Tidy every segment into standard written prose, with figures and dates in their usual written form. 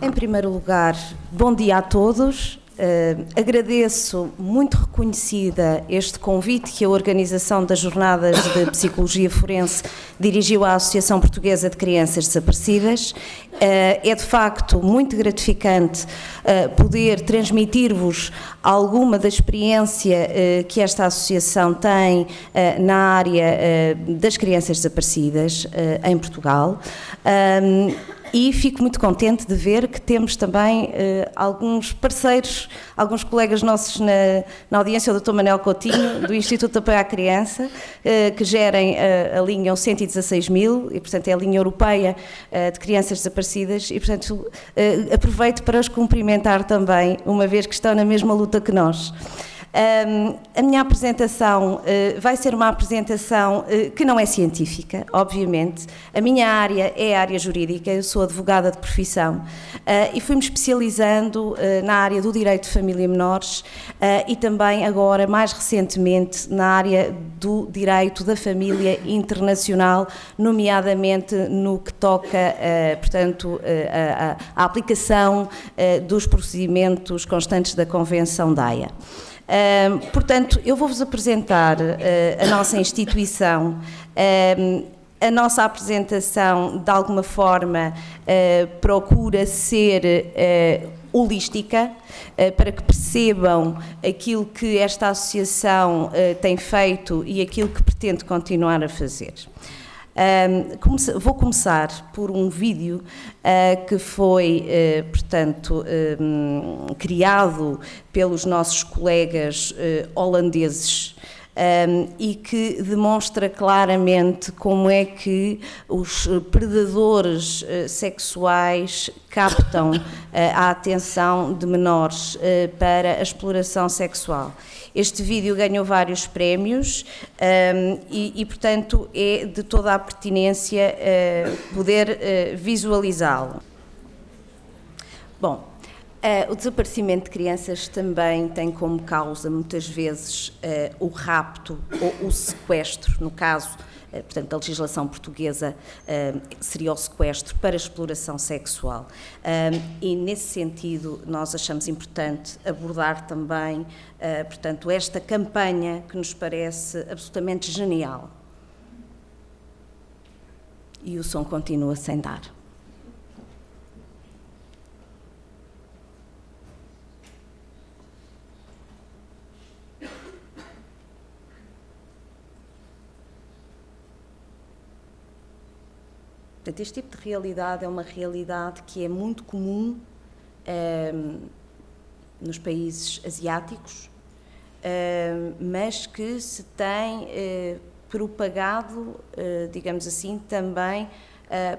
Em primeiro lugar, bom dia a todos. Agradeço muito reconhecida este convite que a organização das Jornadas de Psicologia Forense dirigiu à Associação Portuguesa de Crianças Desaparecidas. É de facto muito gratificante poder transmitir-vos alguma da experiência que esta associação tem na área das crianças desaparecidas em Portugal. E fico muito contente de ver que temos também alguns parceiros, alguns colegas nossos na audiência, o Dr. Manuel Coutinho, do Instituto de Apoio à Criança, que gerem a linha 116.000, e portanto é a linha europeia de crianças desaparecidas, e portanto aproveito para os cumprimentar também, uma vez que estão na mesma luta que nós. A minha apresentação vai ser uma apresentação que não é científica, obviamente. A minha área é a área jurídica, eu sou advogada de profissão e fui-me especializando na área do direito de família e menores e também agora, mais recentemente, na área do direito da família internacional, nomeadamente no que toca, portanto, à aplicação dos procedimentos constantes da Convenção da Haia. Portanto, eu vou-vos apresentar a nossa instituição. A nossa apresentação, de alguma forma, procura ser holística, para que percebam aquilo que esta associação tem feito e aquilo que pretende continuar a fazer. Vou começar por um vídeo que foi, portanto, criado pelos nossos colegas holandeses e que demonstra claramente como é que os predadores sexuais captam a atenção de menores para a exploração sexual. Este vídeo ganhou vários prémios e, portanto, é de toda a pertinência poder visualizá-lo. Bom, o desaparecimento de crianças também tem como causa, muitas vezes, o rapto ou o sequestro, no caso, portanto, da legislação portuguesa seria o sequestro para exploração sexual. E, nesse sentido, nós achamos importante abordar também, portanto, esta campanha que nos parece absolutamente genial. E o som continua sem dar. Portanto, este tipo de realidade é uma realidade que é muito comum nos países asiáticos, mas que se tem propagado, digamos assim, também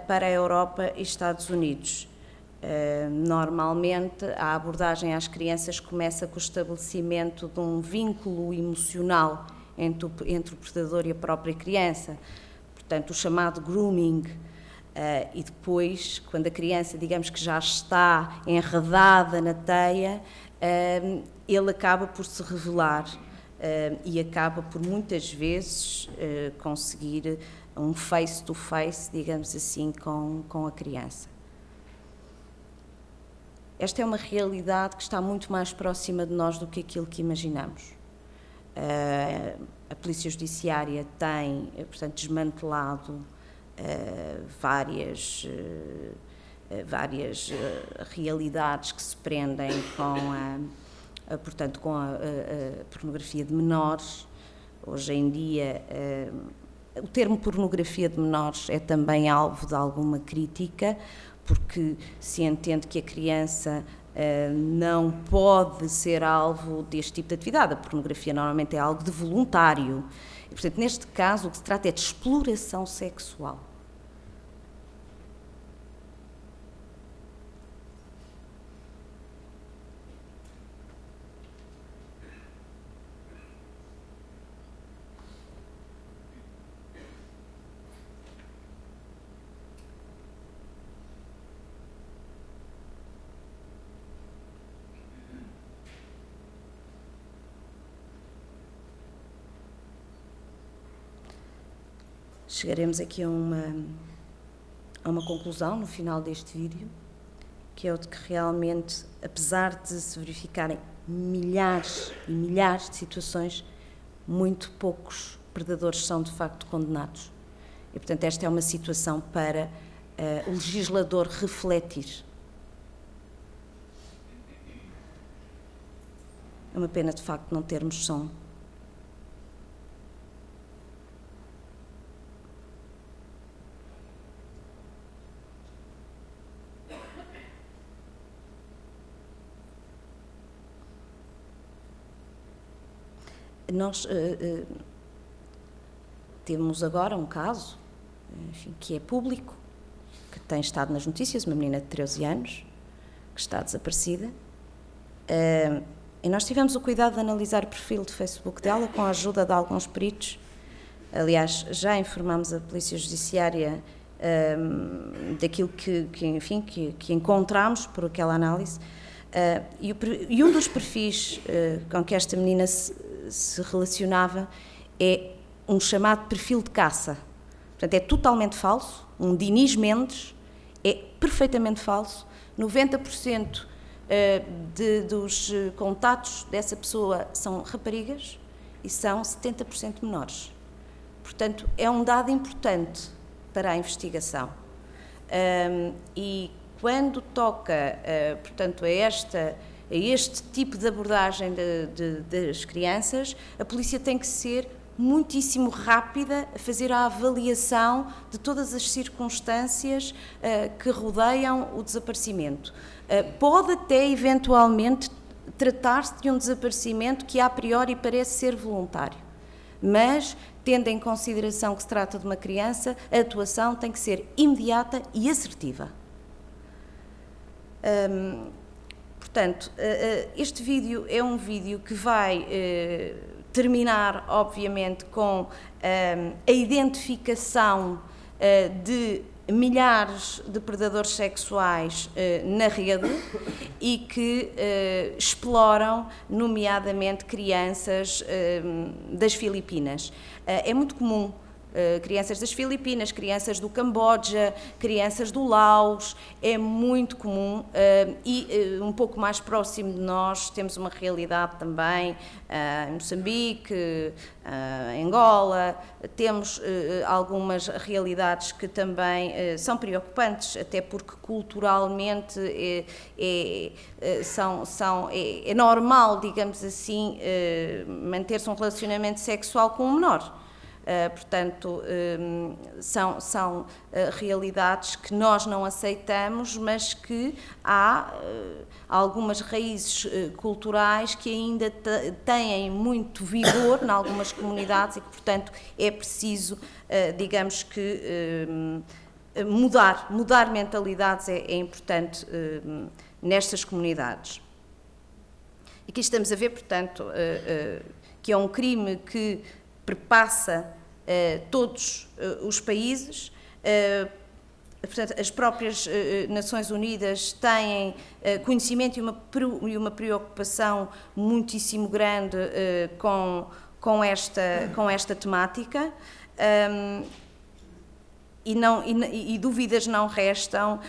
para a Europa e Estados Unidos. Normalmente, a abordagem às crianças começa com o estabelecimento de um vínculo emocional entre o predador e a própria criança, portanto, o chamado grooming. E depois, quando a criança, digamos que já está enredada na teia, ele acaba por se revelar e acaba por, muitas vezes, conseguir um face-to-face, digamos assim, com a criança. Esta é uma realidade que está muito mais próxima de nós do que aquilo que imaginamos. A Polícia Judiciária tem, portanto, desmantelado várias realidades que se prendem portanto, com a pornografia de menores. Hoje em dia, o termo pornografia de menores é também alvo de alguma crítica, porque se entende que a criança não pode ser alvo deste tipo de atividade. A pornografia normalmente é algo de voluntário. E, portanto, neste caso, o que se trata é de exploração sexual. Chegaremos aqui a uma conclusão no final deste vídeo, que é o de que realmente, apesar de se verificarem milhares e milhares de situações, muito poucos predadores são de facto condenados. E, portanto, esta é uma situação para o legislador refletir. É uma pena, de facto, não termos som. Nós temos agora um caso, enfim, que é público, que tem estado nas notícias, uma menina de 13 anos, que está desaparecida. E nós tivemos o cuidado de analisar o perfil de Facebook dela com a ajuda de alguns peritos. Aliás, já informámos a Polícia Judiciária daquilo que encontramos por aquela análise. E um dos perfis com que esta menina se relacionava é um chamado perfil de caça. Portanto, é totalmente falso. Um Dinis Mendes é perfeitamente falso. 90% dos contatos dessa pessoa são raparigas e são 70% menores. Portanto, é um dado importante para a investigação. E quando toca, portanto, a este tipo de abordagem das crianças, a polícia tem que ser muitíssimo rápida a fazer a avaliação de todas as circunstâncias que rodeiam o desaparecimento. Pode até, eventualmente, tratar-se de um desaparecimento que, a priori, parece ser voluntário. Mas, tendo em consideração que se trata de uma criança, a atuação tem que ser imediata e assertiva. Portanto, este vídeo é um vídeo que vai terminar, obviamente, com a identificação de milhares de predadores sexuais na rede e que exploram, nomeadamente, crianças das Filipinas. É muito comum crianças das Filipinas, crianças do Camboja, crianças do Laos, é muito comum e um pouco mais próximo de nós temos uma realidade também em Moçambique, em Angola, temos algumas realidades que também são preocupantes, até porque culturalmente é normal, digamos assim, manter-se um relacionamento sexual com um menor. Portanto, são realidades que nós não aceitamos, mas que há algumas raízes culturais que ainda têm muito vigor em algumas comunidades e que, portanto, é preciso, digamos que, mudar mentalidades é importante nestas comunidades. Aqui estamos a ver, portanto, que é um crime que perpassa todos os países. Portanto, as próprias Nações Unidas têm conhecimento e uma preocupação muitíssimo grande com esta temática. E dúvidas não restam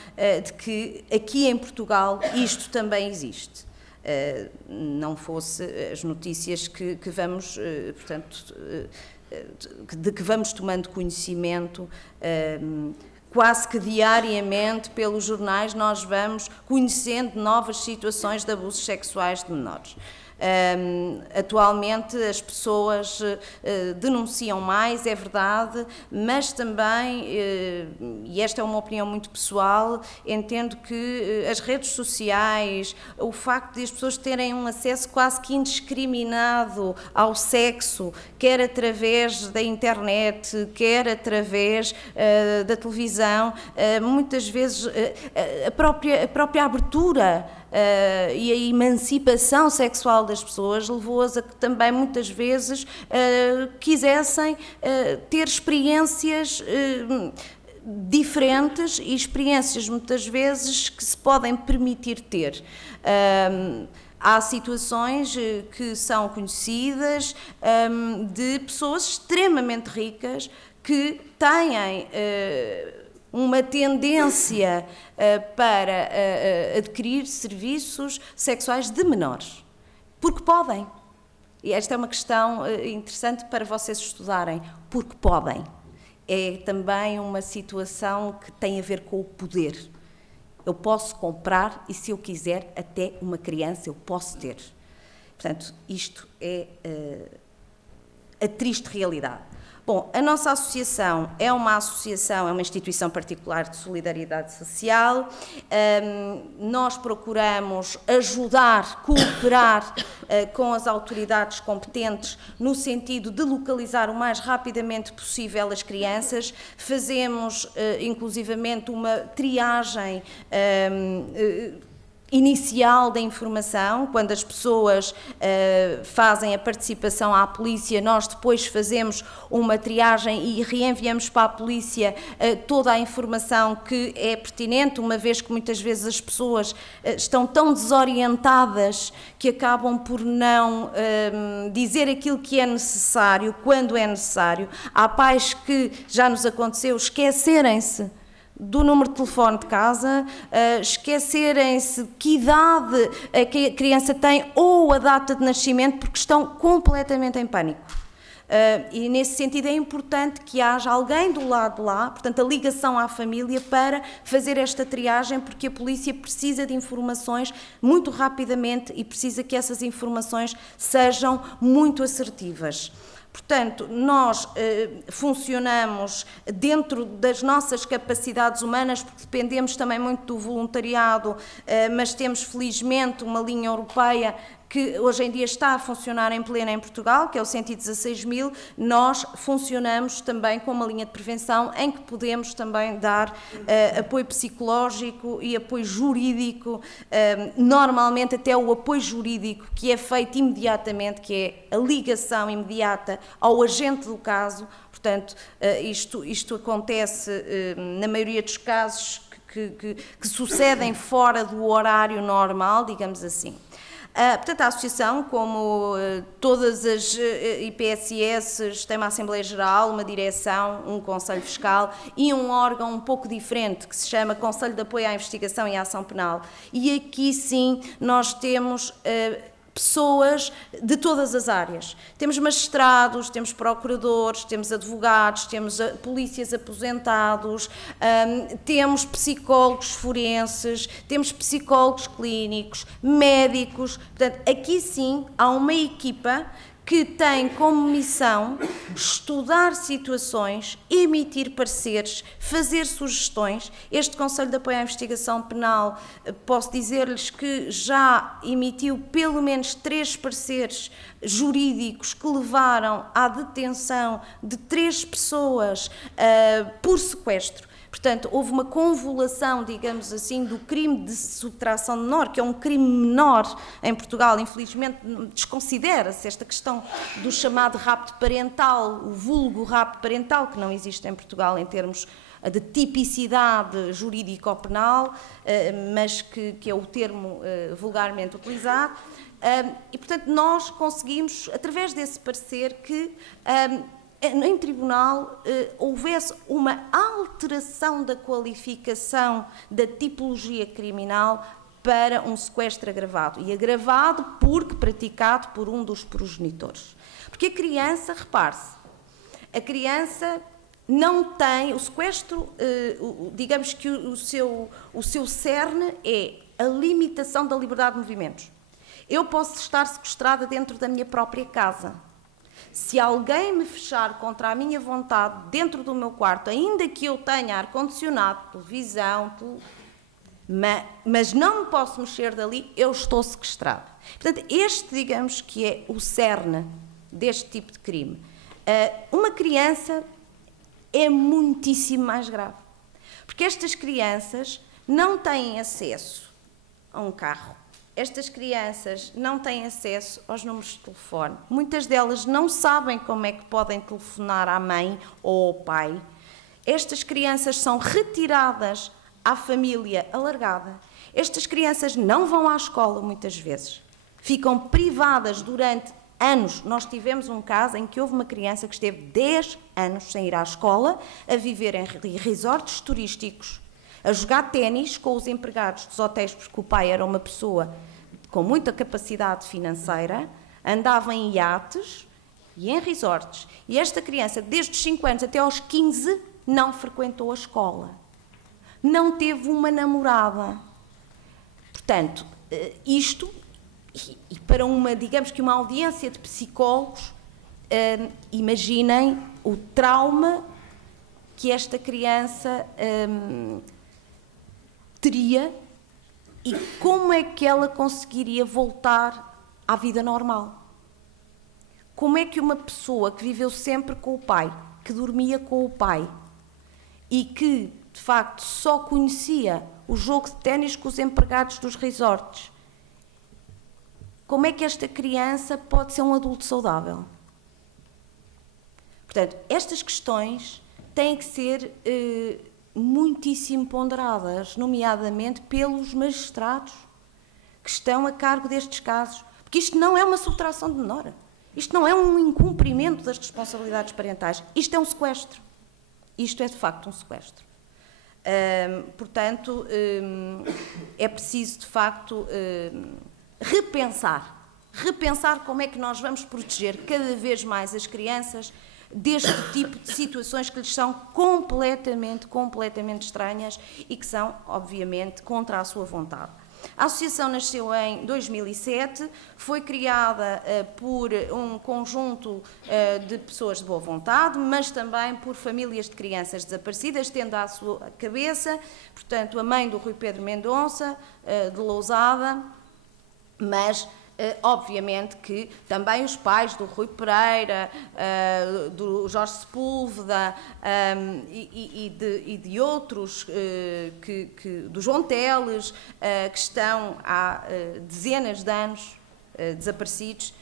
de que aqui em Portugal isto também existe. Não fosse as notícias que vamos, portanto, de que vamos tomando conhecimento, quase que diariamente pelos jornais nós vamos conhecendo novas situações de abusos sexuais de menores. Atualmente as pessoas denunciam mais, é verdade, mas também, e esta é uma opinião muito pessoal, entendo que as redes sociais, o facto de as pessoas terem um acesso quase que indiscriminado ao sexo, quer através da internet, quer através da televisão, muitas vezes a própria abertura e a emancipação sexual das pessoas levou-as a que também muitas vezes quisessem ter experiências diferentes e experiências muitas vezes que se podem permitir ter. Há situações que são conhecidas de pessoas extremamente ricas que têm uma tendência para adquirir serviços sexuais de menores, porque podem. E esta é uma questão interessante para vocês estudarem, porque podem. É também uma situação que tem a ver com o poder. Eu posso comprar e, se eu quiser, até uma criança eu posso ter. Portanto, isto é a triste realidade. Bom, a nossa associação é uma instituição particular de solidariedade social. Nós procuramos ajudar, cooperar com as autoridades competentes no sentido de localizar o mais rapidamente possível as crianças. Fazemos, inclusivamente, uma triagem inicial da informação. Quando as pessoas fazem a participação à polícia, nós depois fazemos uma triagem e reenviamos para a polícia toda a informação que é pertinente, uma vez que muitas vezes as pessoas estão tão desorientadas que acabam por não dizer aquilo que é necessário, quando é necessário. Há pais que, já nos aconteceu, esquecerem-se do número de telefone de casa, esquecerem-se que idade a que a criança tem ou a data de nascimento, porque estão completamente em pânico. E nesse sentido é importante que haja alguém do lado de lá, portanto a ligação à família, para fazer esta triagem, porque a polícia precisa de informações muito rapidamente e precisa que essas informações sejam muito assertivas. Portanto, nós funcionamos dentro das nossas capacidades humanas, porque dependemos também muito do voluntariado, mas temos felizmente uma linha europeia que hoje em dia está a funcionar em pleno em Portugal, que é o 116.000, nós funcionamos também com uma linha de prevenção em que podemos também dar apoio psicológico e apoio jurídico, normalmente até o apoio jurídico, que é feito imediatamente, que é a ligação imediata ao agente do caso. Portanto, isto acontece na maioria dos casos que sucedem fora do horário normal, digamos assim. Portanto, a associação, como todas as IPSS, tem uma Assembleia Geral, uma direção, um Conselho Fiscal e um órgão um pouco diferente, que se chama Conselho de Apoio à Investigação e à Ação Penal. E aqui, sim, nós temos pessoas de todas as áreas. Temos magistrados, temos procuradores, temos advogados, temos polícias aposentados, temos psicólogos forenses, temos psicólogos clínicos, médicos. Portanto, aqui sim há uma equipa que tem como missão estudar situações, emitir pareceres, fazer sugestões. Este Conselho de Apoio à Investigação Penal, posso dizer-lhes que já emitiu pelo menos 3 pareceres jurídicos que levaram à detenção de 3 pessoas por sequestro. Portanto, houve uma convolução, digamos assim, do crime de subtração de menor, que é um crime menor em Portugal. Infelizmente, desconsidera-se esta questão do chamado rapto parental, o vulgo rapto parental, que não existe em Portugal em termos de tipicidade jurídico-penal, mas que é o termo vulgarmente utilizado. E, portanto, nós conseguimos, através desse parecer, que em tribunal houvesse uma alteração da qualificação da tipologia criminal para um sequestro agravado. E agravado porque praticado por um dos progenitores. Porque a criança, repare-se, a criança não tem, o sequestro, digamos que o seu cerne é a limitação da liberdade de movimentos. Eu posso estar sequestrada dentro da minha própria casa. Se alguém me fechar contra a minha vontade dentro do meu quarto, ainda que eu tenha ar-condicionado, televisão, mas não me posso mexer dali, eu estou sequestrado. Portanto, este, digamos, que é o cerne deste tipo de crime. Uma criança é muitíssimo mais grave, porque estas crianças não têm acesso a um carro. Estas crianças não têm acesso aos números de telefone. Muitas delas não sabem como é que podem telefonar à mãe ou ao pai. Estas crianças são retiradas à família alargada. Estas crianças não vão à escola muitas vezes. Ficam privadas durante Anos. Nós tivemos um caso em que houve uma criança que esteve 10 anos sem ir à escola, a viver em resorts turísticos, a jogar ténis com os empregados dos hotéis, porque o pai era uma pessoa com muita capacidade financeira, andava em iates e em resorts. E esta criança, desde os 5 anos até aos 15, não frequentou a escola. Não teve uma namorada. Portanto, isto, e para uma, digamos que uma audiência de psicólogos, imaginem o trauma que esta criança teria e como é que ela conseguiria voltar à vida normal. Como é que uma pessoa que viveu sempre com o pai, que dormia com o pai e que, de facto, só conhecia o jogo de ténis com os empregados dos resorts, como é que esta criança pode ser um adulto saudável? Portanto, estas questões têm que ser muitíssimo ponderadas, nomeadamente pelos magistrados que estão a cargo destes casos, porque isto não é uma subtração de menor, isto não é um incumprimento das responsabilidades parentais, isto é um sequestro, isto é de facto um sequestro. Portanto, é preciso de facto repensar como é que nós vamos proteger cada vez mais as crianças deste tipo de situações que lhes são completamente estranhas e que são, obviamente, contra a sua vontade. A associação nasceu em 2007, foi criada por um conjunto de pessoas de boa vontade, mas também por famílias de crianças desaparecidas, tendo à sua cabeça, portanto, a mãe do Rui Pedro Mendonça, de Lousada, mas obviamente que também os pais do Rui Pereira, do Jorge Sepúlveda e de outros, do João Teles, que estão há dezenas de anos desaparecidos.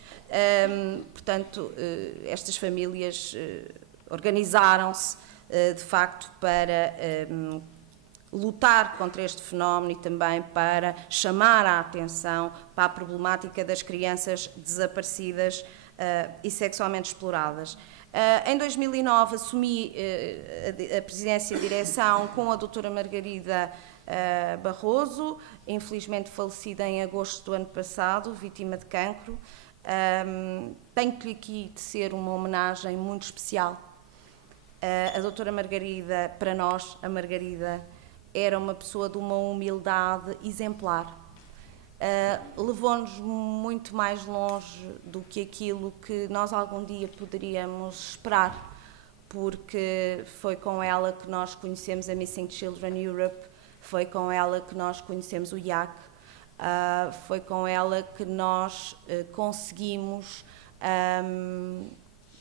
Portanto, estas famílias organizaram-se de facto para lutar contra este fenómeno e também para chamar a atenção para a problemática das crianças desaparecidas e sexualmente exploradas. Em 2009 assumi a presidência e direção com a doutora Margarida Barroso, infelizmente falecida em agosto do ano passado, vítima de cancro. Tenho-lhe aqui de ser uma homenagem muito especial. A doutora Margarida, para nós, a Margarida era uma pessoa de uma humildade exemplar. Levou-nos muito mais longe do que aquilo que nós algum dia poderíamos esperar, porque foi com ela que nós conhecemos a Missing Children Europe, foi com ela que nós conhecemos o IAC, foi com ela que nós conseguimos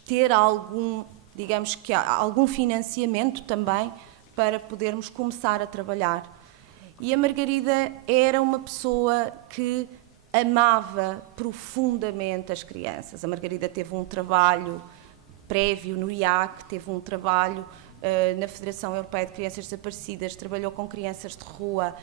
ter algum, digamos que algum financiamento também para podermos começar a trabalhar. E a Margarida era uma pessoa que amava profundamente as crianças. A Margarida teve um trabalho prévio no IAC, teve um trabalho na Federação Europeia de Crianças Desaparecidas, trabalhou com crianças de rua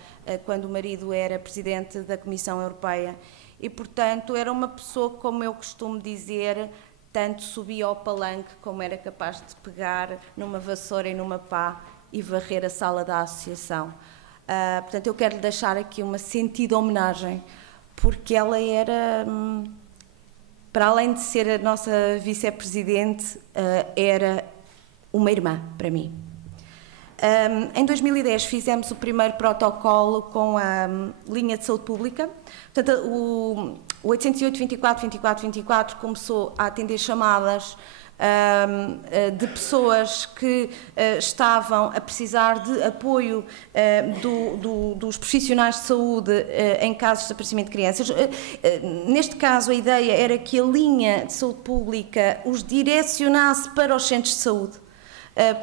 quando o marido era presidente da Comissão Europeia e, portanto, era uma pessoa, como eu costumo dizer, tanto subia ao palanque como era capaz de pegar numa vassoura e numa pá e varrer a sala da associação. Portanto, eu quero lhe deixar aqui uma sentida homenagem, porque ela era, para além de ser a nossa vice-presidente, era uma irmã para mim. Em 2010 fizemos o primeiro protocolo com a linha de saúde pública. Portanto, o 808-24-24-24 começou a atender chamadas de pessoas que estavam a precisar de apoio dos profissionais de saúde em casos de desaparecimento de crianças. Neste caso, a ideia era que a linha de saúde pública os direcionasse para os centros de saúde,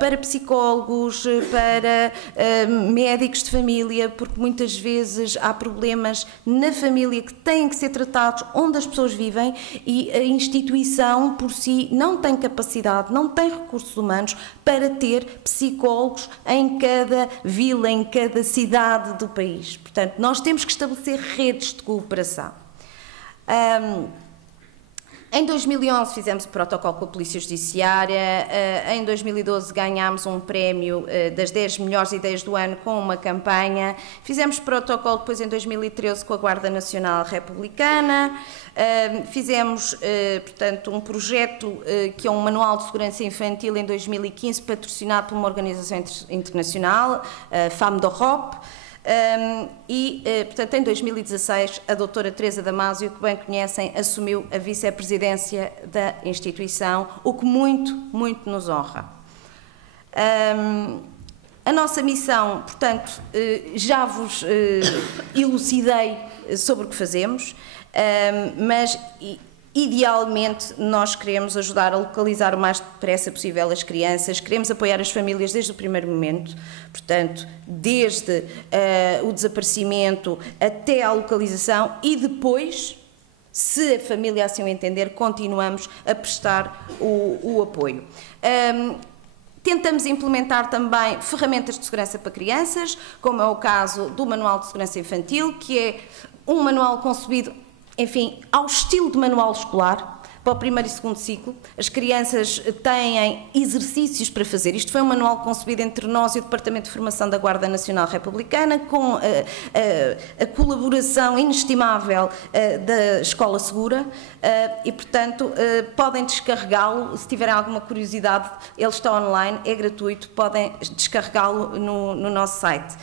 para psicólogos, para médicos de família, porque muitas vezes há problemas na família que têm que ser tratados onde as pessoas vivem e a instituição por si não tem capacidade, não tem recursos humanos para ter psicólogos em cada vila, em cada cidade do país. Portanto, nós temos que estabelecer redes de cooperação. Em 2011 fizemos o protocolo com a Polícia Judiciária, em 2012 ganhámos um prémio das 10 melhores ideias do ano com uma campanha, fizemos protocolo depois em 2013 com a Guarda Nacional Republicana, fizemos, portanto, um projeto que é um manual de segurança infantil em 2015, patrocinado por uma organização internacional, Femmes d'Europe. Portanto, em 2016, a doutora Teresa Damasio, que bem conhecem, assumiu a vice-presidência da instituição, o que muito, muito nos honra. A nossa missão, portanto, já vos elucidei sobre o que fazemos, mas idealmente nós queremos ajudar a localizar o mais depressa possível as crianças, queremos apoiar as famílias desde o primeiro momento, portanto, desde o desaparecimento até à localização e depois, se a família assim o entender, continuamos a prestar o apoio. Tentamos implementar também ferramentas de segurança para crianças, como é o caso do Manual de Segurança Infantil, que é um manual concebido, enfim, ao estilo de manual escolar, para o primeiro e segundo ciclo. As crianças têm exercícios para fazer. Isto foi um manual concebido entre nós e o Departamento de Formação da Guarda Nacional Republicana, com a colaboração inestimável da Escola Segura, e, portanto, podem descarregá-lo, se tiverem alguma curiosidade, ele está online, é gratuito, podem descarregá-lo no nosso site.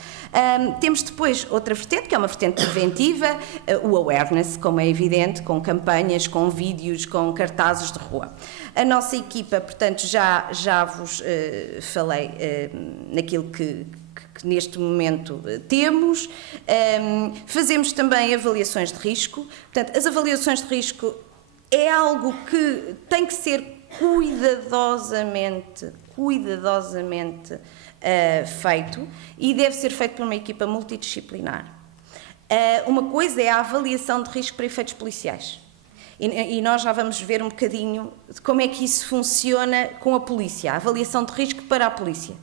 Temos depois outra vertente, que é uma vertente preventiva, o awareness, como é evidente, com campanhas, com vídeos, com cartazes de rua. A nossa equipa, portanto, já vos falei naquilo que neste momento temos. Fazemos também avaliações de risco. Portanto, as avaliações de risco é algo que tem que ser cuidadosamente feito e deve ser feito por uma equipa multidisciplinar. Uma coisa é a avaliação de risco para efeitos policiais. E nós já vamos ver um bocadinho de como é que isso funciona com a polícia. A avaliação de risco para a polícia.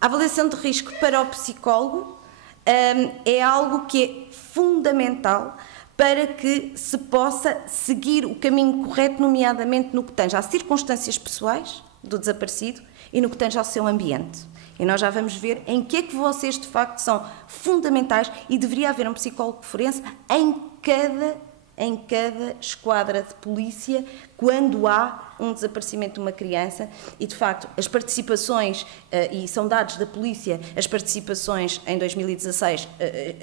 A avaliação de risco para o psicólogo é algo que é fundamental para que se possa seguir o caminho correto, nomeadamente no que tange às circunstâncias pessoais do desaparecido e no que tange ao seu ambiente. E nós já vamos ver em que é que vocês, de facto, são fundamentais e deveria haver um psicólogo forense em cada esquadra de polícia quando há um desaparecimento de uma criança e, de facto, as participações, e são dados da polícia, as participações em 2016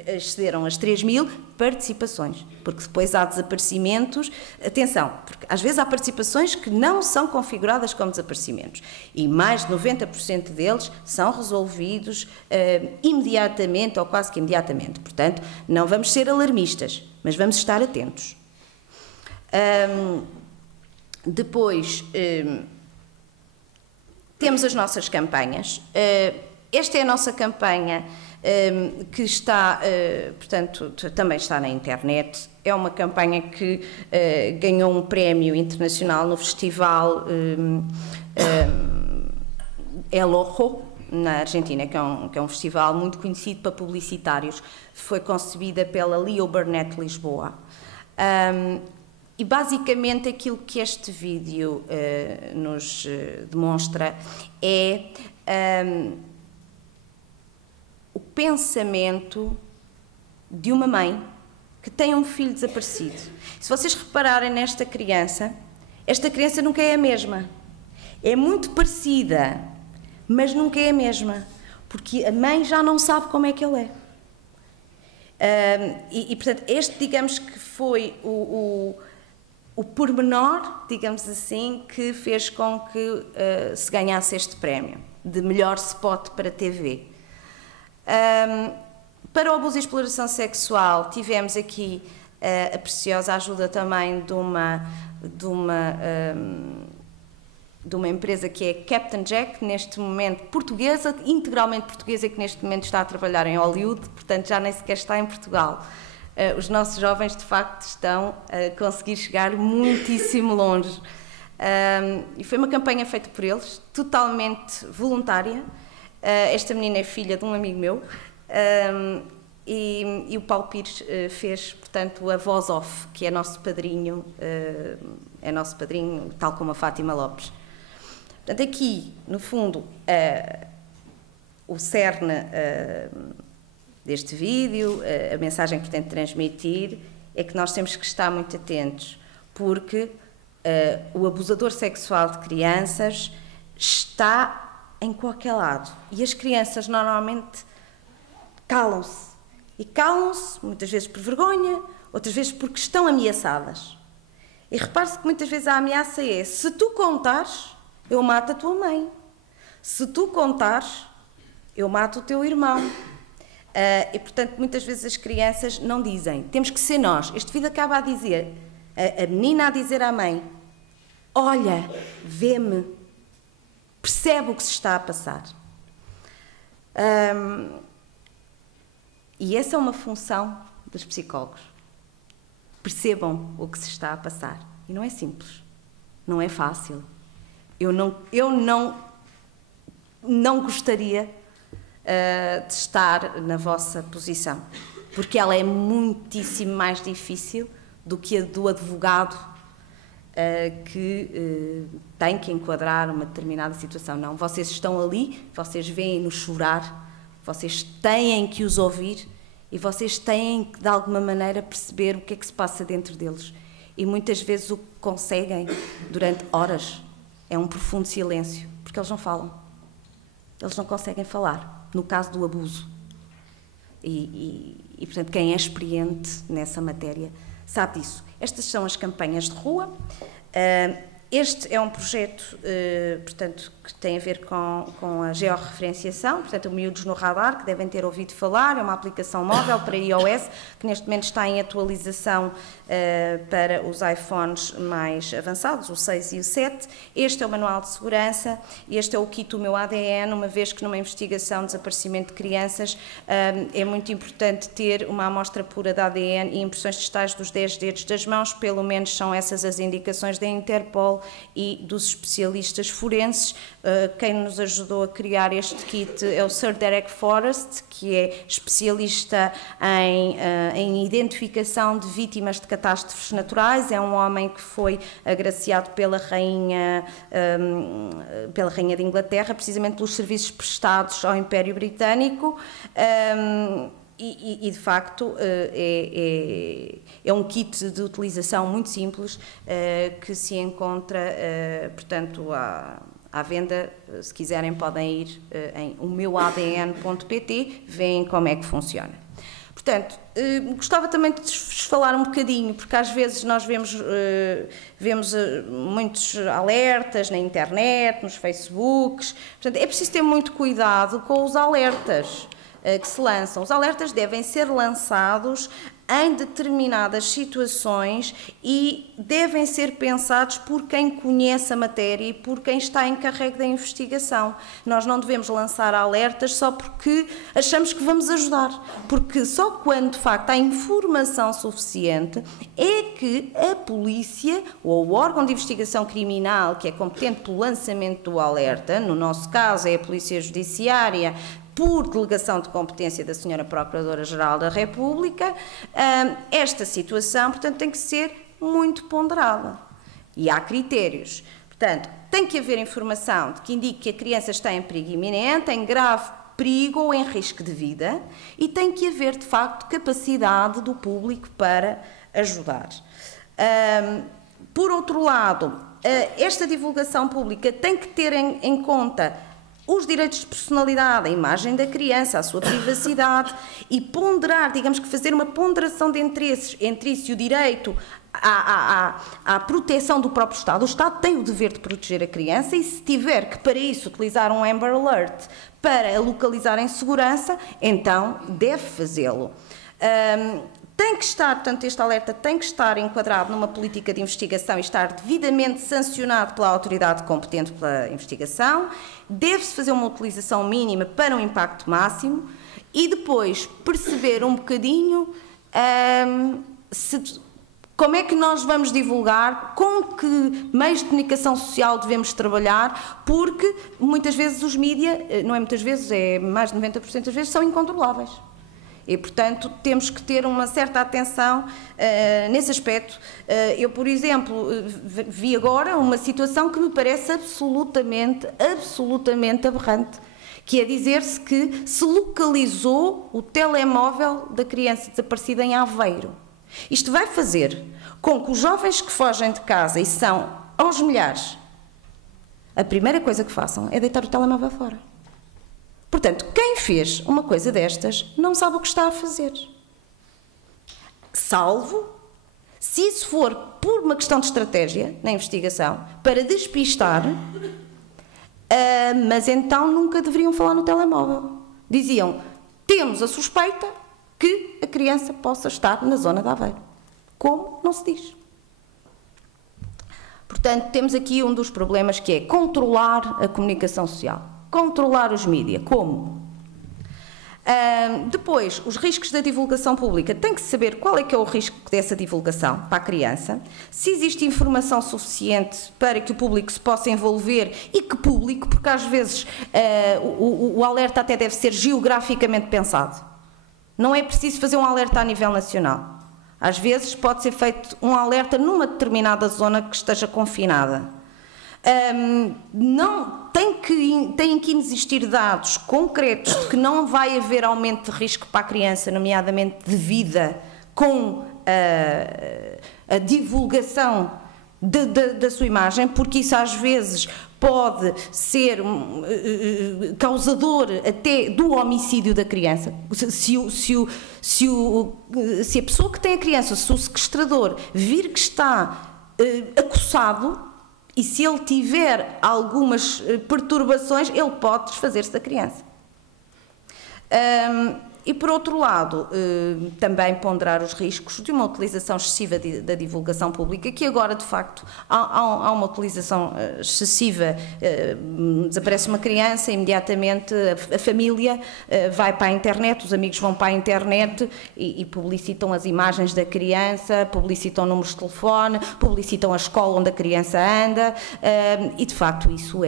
excederam as 3.000 participações, porque depois há desaparecimentos, atenção, porque às vezes há participações que não são configuradas como desaparecimentos e mais de 90% deles são resolvidos imediatamente ou quase que imediatamente, portanto, não vamos ser alarmistas, mas vamos estar atentos. Depois, temos as nossas campanhas. Esta é a nossa campanha que está, portanto, também está na internet. É uma campanha que ganhou um prémio internacional no festival El Ojo, na Argentina, que é um festival muito conhecido para publicitários. Foi concebida pela Leo Burnett Lisboa. E basicamente aquilo que este vídeo nos demonstra é o pensamento de uma mãe que tem um filho desaparecido. Se vocês repararem nesta criança, esta criança nunca é a mesma. É muito parecida, mas nunca é a mesma, porque a mãe já não sabe como é que ele é. Portanto, este, digamos que foi o pormenor, digamos assim, que fez com que se ganhasse este prémio de melhor spot para TV. Para o abuso e exploração sexual, tivemos aqui a preciosa ajuda também de uma empresa que é Captain Jack, neste momento portuguesa, integralmente portuguesa, que neste momento está a trabalhar em Hollywood, portanto já nem sequer está em Portugal. Os nossos jovens, de facto, estão a conseguir chegar muitíssimo longe. E foi uma campanha feita por eles, totalmente voluntária. Esta menina é filha de um amigo meu, e o Paulo Pires fez, portanto, a voz off, que é nosso padrinho é nosso padrinho, tal como a Fátima Lopes. Portanto, aqui, no fundo, o cerne deste vídeo, a mensagem que pretende transmitir, é que nós temos que estar muito atentos, porque o abusador sexual de crianças está em qualquer lado. E as crianças normalmente calam-se. E calam-se, muitas vezes por vergonha, outras vezes porque estão ameaçadas. E repare-se que muitas vezes a ameaça é: se tu contares, eu mato a tua mãe. Se tu contares, eu mato o teu irmão. E, portanto, muitas vezes as crianças não dizem. Temos que ser nós. Este vídeo acaba a dizer, a menina a dizer à mãe: olha, vê-me, percebe o que se está a passar. E essa é uma função dos psicólogos. Percebam o que se está a passar. E não é simples, não é fácil. Eu não gostaria de estar na vossa posição, porque ela é muitíssimo mais difícil do que a do advogado que tem que enquadrar uma determinada situação. Não, vocês estão ali, vocês veem-nos chorar, vocês têm que os ouvir e vocês têm que, de alguma maneira, perceber o que é que se passa dentro deles. E muitas vezes o que conseguem, durante horas, é um profundo silêncio, porque eles não falam. Eles não conseguem falar, no caso do abuso. E portanto, quem é experiente nessa matéria sabe disso. Estas são as campanhas de rua. Este é um projeto, portanto, que tem a ver com a georreferenciação, portanto, o Miúdos no Radar, que devem ter ouvido falar, é uma aplicação móvel para iOS, que neste momento está em atualização para os iPhones mais avançados, o 6 e o 7. Este é o manual de segurança, este é o kit do meu ADN, uma vez que numa investigação de desaparecimento de crianças é muito importante ter uma amostra pura de ADN e impressões digitais dos 10 dedos das mãos, pelo menos são essas as indicações da Interpol e dos especialistas forenses. Quem nos ajudou a criar este kit é o Sir Derek Forrest, que é especialista em identificação de vítimas de catástrofes naturais. É um homem que foi agraciado pela rainha de Inglaterra, precisamente pelos serviços prestados ao Império Britânico. E de facto é um kit de utilização muito simples que se encontra, portanto, à venda. Se quiserem podem ir em omeuadn.pt, veem como é que funciona. Portanto, gostava também de vos falar um bocadinho, porque às vezes nós vemos muitos alertas na internet, nos Facebooks. Portanto, é preciso ter muito cuidado com os alertas que se lançam. Os alertas devem ser lançados em determinadas situações e devem ser pensados por quem conhece a matéria e por quem está encarregue da investigação. Nós não devemos lançar alertas só porque achamos que vamos ajudar, porque só quando de facto há informação suficiente é que a polícia ou o órgão de investigação criminal que é competente pelo lançamento do alerta, no nosso caso é a Polícia Judiciária, por delegação de competência da Sra. Procuradora-Geral da República, esta situação, portanto, tem que ser muito ponderada. E há critérios. Portanto, tem que haver informação de que indique que a criança está em perigo iminente, em grave perigo ou em risco de vida, e tem que haver, de facto, capacidade do público para ajudar. Por outro lado, esta divulgação pública tem que ter em conta os direitos de personalidade, a imagem da criança, a sua privacidade e ponderar, digamos que fazer uma ponderação de interesses entre isso e o direito à proteção do próprio Estado. O Estado tem o dever de proteger a criança e se tiver que para isso utilizar um Amber Alert para a localizar em segurança, então deve fazê-lo. Tem que estar, portanto, este alerta tem que estar enquadrado numa política de investigação e estar devidamente sancionado pela autoridade competente pela investigação. Deve-se fazer uma utilização mínima para um impacto máximo e depois perceber um bocadinho como é que nós vamos divulgar, com que meios de comunicação social devemos trabalhar, porque muitas vezes os mídias, não é muitas vezes, é mais de 90% das vezes, são incontroláveis. E, portanto, temos que ter uma certa atenção nesse aspecto. Eu, por exemplo, vi agora uma situação que me parece absolutamente aberrante, que é dizer-se que se localizou o telemóvel da criança desaparecida em Aveiro. Isto vai fazer com que os jovens que fogem de casa, e são aos milhares, a primeira coisa que façam é deitar o telemóvel fora. Portanto, quem fez uma coisa destas não sabe o que está a fazer. Salvo se isso for por uma questão de estratégia na investigação, para despistar, mas então nunca deveriam falar no telemóvel. Diziam, temos a suspeita que a criança possa estar na zona de Aveiro. Como? Não se diz. Portanto, temos aqui um dos problemas, que é controlar a comunicação social, controlar os mídias. Como? Depois, os riscos da divulgação pública. Tem que saber qual é que é o risco dessa divulgação para a criança, se existe informação suficiente para que o público se possa envolver, e que público, porque às vezes o alerta até deve ser geograficamente pensado. Não é preciso fazer um alerta a nível nacional. Às vezes pode ser feito um alerta numa determinada zona que esteja confinada. Têm que existir dados concretos de que não vai haver aumento de risco para a criança, nomeadamente de vida, com a divulgação da sua imagem, porque isso às vezes pode ser causador até do homicídio da criança. Se a pessoa que tem a criança, se o sequestrador vir que está acossado, e se ele tiver algumas perturbações, ele pode desfazer-se da criança. E, por outro lado, também ponderar os riscos de uma utilização excessiva da divulgação pública, que agora, de facto, há uma utilização excessiva. Desaparece uma criança, imediatamente a família vai para a internet, os amigos vão para a internet e publicitam as imagens da criança, publicitam números de telefone, publicitam a escola onde a criança anda, e, de facto, isso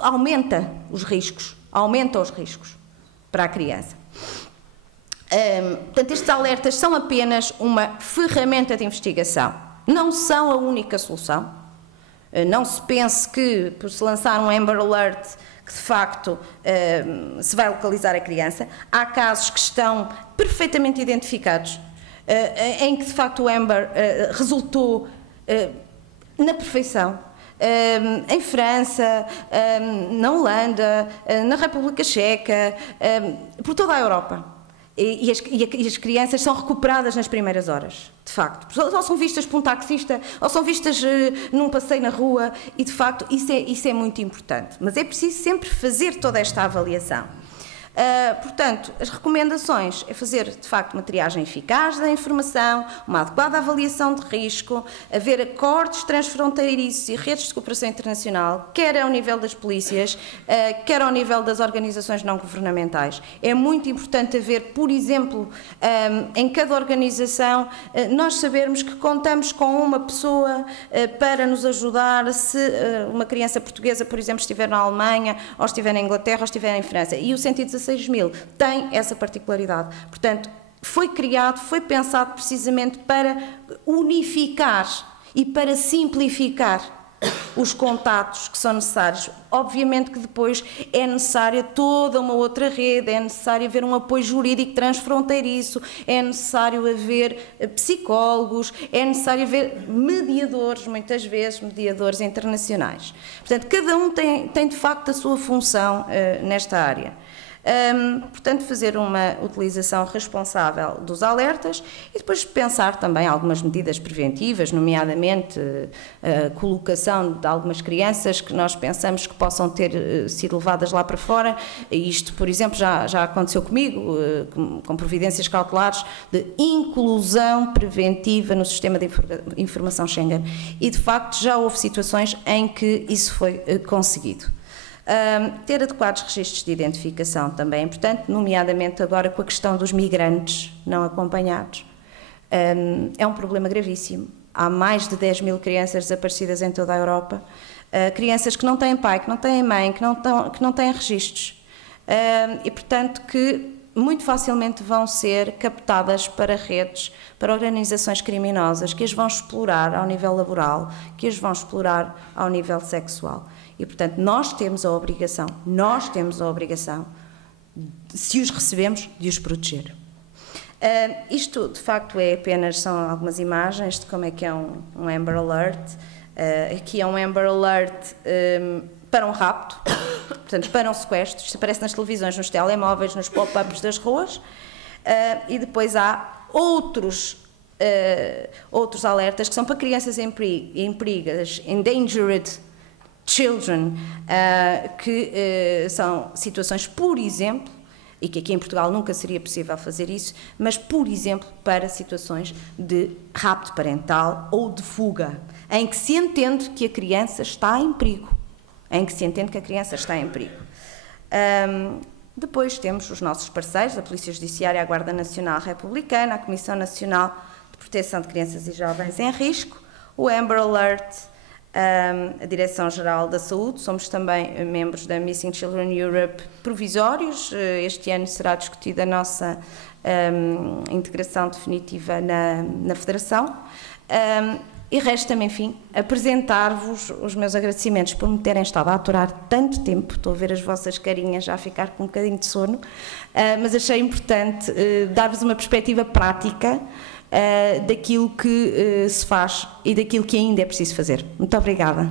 aumenta os riscos, para a criança. Portanto, estes alertas são apenas uma ferramenta de investigação, não são a única solução. Não se pense que, por se lançar um Amber Alert, que de facto se vai localizar a criança. Há casos que estão perfeitamente identificados, em que de facto o Amber resultou na perfeição. Em França, na Holanda, na República Checa, por toda a Europa. E as crianças são recuperadas nas primeiras horas, de facto. Ou são vistas por um taxista, ou são vistas num passeio na rua, e de facto isso é muito importante. Mas é preciso sempre fazer toda esta avaliação. Portanto, as recomendações é fazer, de facto, uma triagem eficaz da informação, uma adequada avaliação de risco, haver acordos transfronteiriços e redes de cooperação internacional, quer ao nível das polícias, quer ao nível das organizações não governamentais. É muito importante haver, por exemplo, em cada organização, nós sabermos que contamos com uma pessoa para nos ajudar se uma criança portuguesa, por exemplo, estiver na Alemanha, ou estiver na Inglaterra, ou estiver em França. E o 116.000 tem essa particularidade. Portanto, foi criado, foi pensado precisamente para unificar e para simplificar os contatos que são necessários. Obviamente que depois é necessária toda uma outra rede, é necessário haver um apoio jurídico transfronteiriço, é necessário haver psicólogos, é necessário haver mediadores, muitas vezes mediadores internacionais. Portanto, cada um tem de facto a sua função nesta área. Portanto, fazer uma utilização responsável dos alertas e depois pensar também algumas medidas preventivas, nomeadamente a colocação de algumas crianças que nós pensamos que possam ter sido levadas lá para fora. Isto, por exemplo, já aconteceu comigo, com providências cautelares de inclusão preventiva no sistema de informação Schengen, e de facto já houve situações em que isso foi conseguido. Ter adequados registros de identificação também é importante, nomeadamente agora com a questão dos migrantes não acompanhados. É um problema gravíssimo. Há mais de 10.000 crianças desaparecidas em toda a Europa, crianças que não têm pai, que não têm mãe, que não têm registros. E, portanto, que muito facilmente vão ser captadas para redes, para organizações criminosas que as vão explorar ao nível laboral, que as vão explorar ao nível sexual. E, portanto, nós temos a obrigação, se os recebemos, de os proteger. Isto, de facto, são algumas imagens de como é que é um Amber Alert. Aqui é um Amber Alert para um rapto, portanto, para um sequestro. Isto aparece nas televisões, nos telemóveis, nos pop-ups das ruas. E depois há outros alertas que são para crianças em perigo, endangered children, que são situações, por exemplo, e que aqui em Portugal nunca seria possível fazer isso, mas, por exemplo, para situações de rapto parental ou de fuga, em que se entende que a criança está em perigo. Depois temos os nossos parceiros, a Polícia Judiciária, a Guarda Nacional Republicana, a Comissão Nacional de Proteção de Crianças e Jovens em Risco, o Amber Alert, a Direção-Geral da Saúde. Somos também membros da Missing Children Europe provisórios. Este ano será discutida a nossa integração definitiva na Federação. E resta-me, enfim, apresentar-vos os meus agradecimentos por me terem estado a aturar tanto tempo. Estou a ver as vossas carinhas já a ficar com um bocadinho de sono, mas achei importante dar-vos uma perspectiva prática daquilo que se faz e daquilo que ainda é preciso fazer. Muito obrigada.